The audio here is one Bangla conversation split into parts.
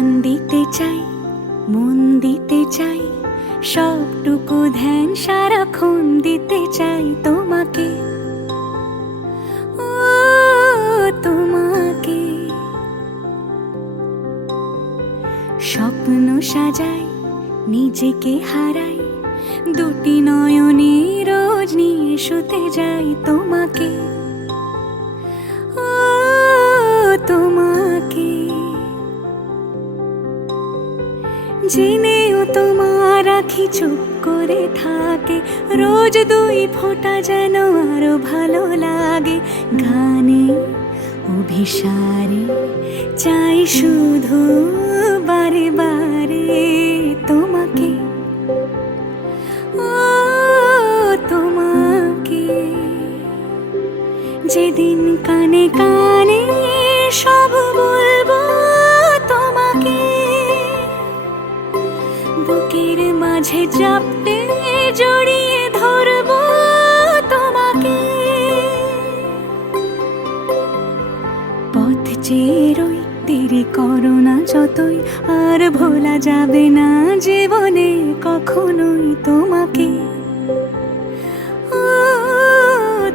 প্রাণ দিতে চাই, মন দিতে চাই, সবটুকু ধ্যান সারাক্ষণ দিতে চাই তোমাকে, ও তোমাকে। স্বপ্ন সাজাই, নিজেকে হারাই, দুটি নয়নে রোজ নিয়ে শুতে যাই তোমাকে, ও তোমাকে। জেনেও তোমার আখি চুপ করে থাকে, রোজ দুই ফোঁটা যেন আরো ভালো লাগে। গানে অভিসারে চাই শুধু বারে বারে তোমাকে, ও তোমাকে। যেদিন কানে কানে সব বলবো তোমাকে, বুকের মাঝে চাপতে জড়িয়ে ধরবো তোমাকে। পথ চেয়ে রই, দেরি করো না যতই, আর ভোলা যাবে না জীবনে কখনোই তোমাকে, ও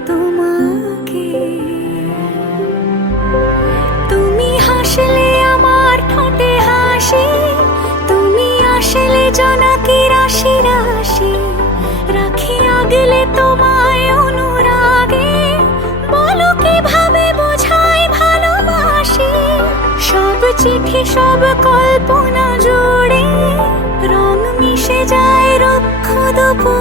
তোমাকে। তুমি হাসলে আমার ঠোঁটে হাসি, তুমি আসলে জোনাকি রাশি রাশি, রাখি আগলে তোমায় অনুরাগে, বলো কিভাবে বোঝাই ভালোবাসি। সব চিঠি সব কল্পনা জুড়ে রং মিশে যায় রুক্ষ দুপুর